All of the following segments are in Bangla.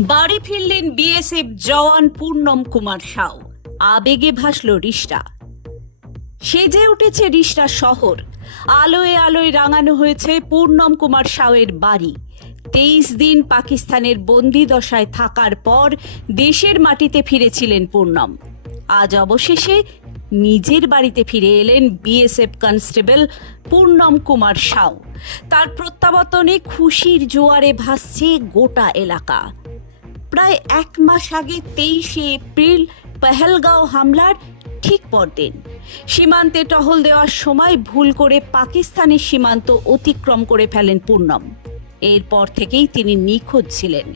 বাড়ি ফিরলেন বিএসএফ জওয়ান পূর্ণম কুমার সাউ। আবেগে ভাসল রিষ্টা। সেজে উঠেছে রিষ্টা শহর। আলোয় আলোয় রাঙানো হয়েছে পূর্ণম কুমার সাউয়ের বাড়ি। তেইশ দিন পাকিস্তানের বন্দি দশায় থাকার পর দেশের মাটিতে ফিরেছিলেন পূর্ণম। আজ অবশেষে নিজের বাড়িতে ফিরে এলেন বিএসএফ কনস্টেবল পূর্ণম কুমার সাউ। তার প্রত্যাবর্তনে খুশির জোয়ারে ভাসছে গোটা এলাকা। প্রায় এক মাস আগে তেইশে এপ্রিল পেহেলগাঁও হামলার ঠিক পরদিন। সীমান্তে টহল দেওয়ার সময় ভুল করে পাকিস্তানের সীমান্ত অতিক্রম করে ফেলেন পূর্ণম এরপর থেকেই তিনি নিখোঁজ ছিলেন।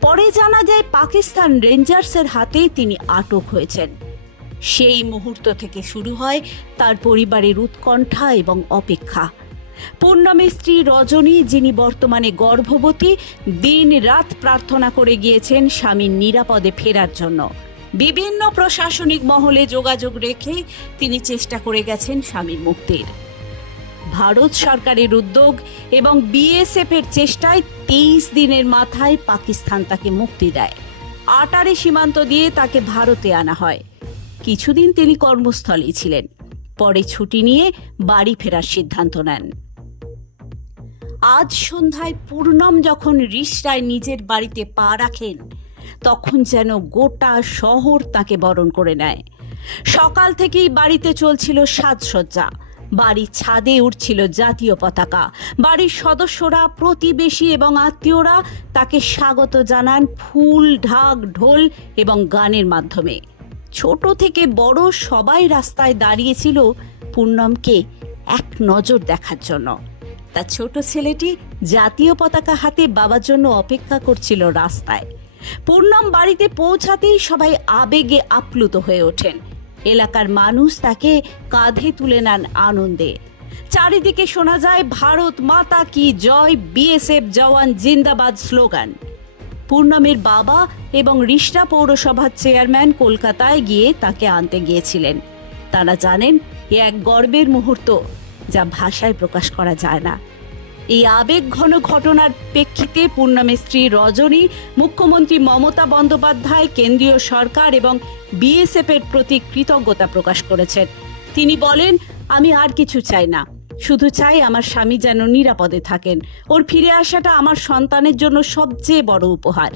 পরে জানা যায় পাকিস্তান রেঞ্জার্সের হাতে তিনি আটক হয়েছেন। সেই মুহূর্ত থেকে শুরু হয় তার পরিবারের উৎকণ্ঠা এবং অপেক্ষা। পূর্ণমের স্ত্রী রজনী, যিনি বর্তমানে গর্ভবতী দিন রাত প্রার্থনা করে গিয়েছেন স্বামীর নিরাপদে ফেরার জন্য। বিভিন্ন প্রশাসনিক মহলে যোগাযোগ রেখে তিনি চেষ্টা করে গেছেন স্বামীর মুক্তির। ভারত সরকারের উদ্যোগ এবং বিএসএফ এর চেষ্টায় তেইশ দিনের মাথায় পাকিস্তান তাকে মুক্তি দেয়। আটারে সীমান্ত দিয়ে তাকে ভারতে আনা হয়। কিছুদিন তিনি কর্মস্থলেই ছিলেন। পরে ছুটি নিয়ে বাড়ি ফেরার সিদ্ধান্ত নেন। আজ সন্ধ্যায় পূর্ণম যখন রিসরায় নিজের বাড়িতে পা রাখেন, তখন যেন গোটা শহর তাকে বরণ করে নেয়। সকাল থেকেই বাড়িতে চলছিল সাজসজ্জা। বাড়ির ছাদে উঠছিল জাতীয় পতাকা। বাড়ির সদস্যরা, প্রতিবেশী এবং আত্মীয়রা তাকে স্বাগত জানান ফুল, ঢাক, ঢোল এবং গানের মাধ্যমে। ছোট থেকে বড় সবাই রাস্তায় দাঁড়িয়েছিল পূর্ণমকে এক নজর দেখার জন্য। তার ছোট ছেলেটি জাতীয় পতাকা হাতে বাবার জন্য অপেক্ষা করছিল রাস্তায়। পূর্ণম বাড়িতে পৌঁছাতেই সবাই আবেগে আপ্লুত হয়ে ওঠেন। এলাকার মানুষ তাকে কাঁধে তুলে নেন আনন্দে। চারিদিকে শোনা যায়, ভারত মাতা কি জয়, বিএসএফ জওয়ান জিন্দাবাদ স্লোগান। পূর্ণমের বাবা এবং রিষ্টা পৌরসভার চেয়ারম্যান কলকাতায় গিয়ে তাকে আনতে গিয়েছিলেন। তারা জানেন, এ এক গর্বের মুহূর্ত। যা ভাষায় প্রকাশ করা যায় না। এই আবেগ ঘন ঘটনার প্রেক্ষিতে পূর্ণমের স্ত্রী রজনী, মুখ্যমন্ত্রী মমতা বন্দ্যোপাধ্যায়, কেন্দ্রীয় সরকার এবং বিএসএফ এর প্রতি কৃতজ্ঞতা প্রকাশ করেছেন। তিনি বলেন, আমি আর কিছু চাই না। শুধু চাই আমার স্বামী যেন নিরাপদে থাকেন। ওর ফিরে আসাটা আমার সন্তানের জন্য সবচেয়ে বড় উপহার।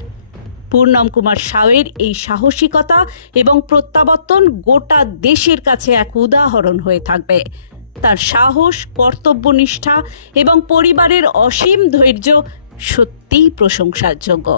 পূর্ণম কুমার সাউয়ের এই সাহসিকতা এবং প্রত্যাবর্তন গোটা দেশের কাছে এক উদাহরণ হয়ে থাকবে। তার সাহস কর্তব্যনিষ্ঠা এবং পরিবারের অসীম ধৈর্য সত্যিই প্রশংসার যোগ্য।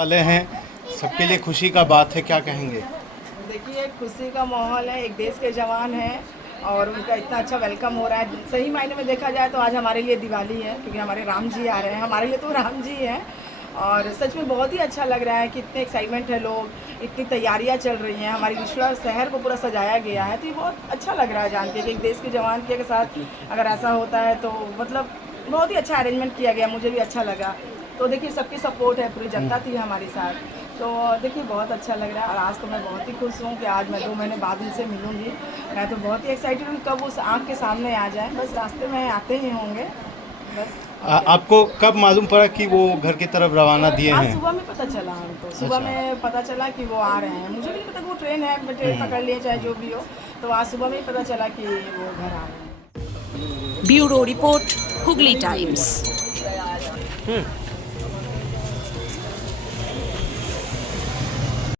वाले हैं। सबके लिए खुशी का बात है, क्या कहेंगे? देखिए, खुशी का माहौल है, एक देश के जवान हैं और उनका इतना अच्छा वेलकम हो रहा है। सही मायने में देखा जाए तो आज हमारे लिए दिवाली है, क्योंकि हमारे राम जी आ रहे हैं। हमारे लिए तो राम जी हैं और सच में बहुत ही अच्छा लग रहा है कि इतने एक्साइटमेंट है लोग, इतनी तैयारियाँ चल रही हैं। हमारी रिश्ता शहर को पूरा सजाया गया है तो ये बहुत अच्छा लग रहा है जान कि एक देश के जवान के साथ अगर ऐसा होता है तो मतलब बहुत ही अच्छा अरेंजमेंट किया गया, मुझे भी अच्छा लगा। तो देखिए सबकी सपोर्ट है पूरी जनता थी हमारे साथ। तो देखिए बहुत अच्छा लग रहा है और आज तो मैं बहुत ही खुश हूँ कि आज मैं दो महीने बाद उनसे मिलूँगी। मैं तो बहुत ही एक्साइटेड हूँ कब उस आँख के सामने आ जाए। बस रास्ते में आते ही होंगे। बस। आ, आपको कब मालूम पड़ा कि वो घर की तरफ़ रवाना दिए हैं? सुबह में पता चला हमको। अच्छा। सुबह अच्छा। में पता चला कि वो आ रहे हैं। मुझे भी नहीं पता वो ट्रेन है ट्रेन हम्म। पकड़ लिए चाहे जो भी हो। तो आज सुबह में ही पता चला कि वो घर आ रहे हैं। Bureau report Hooghly times. हम्म।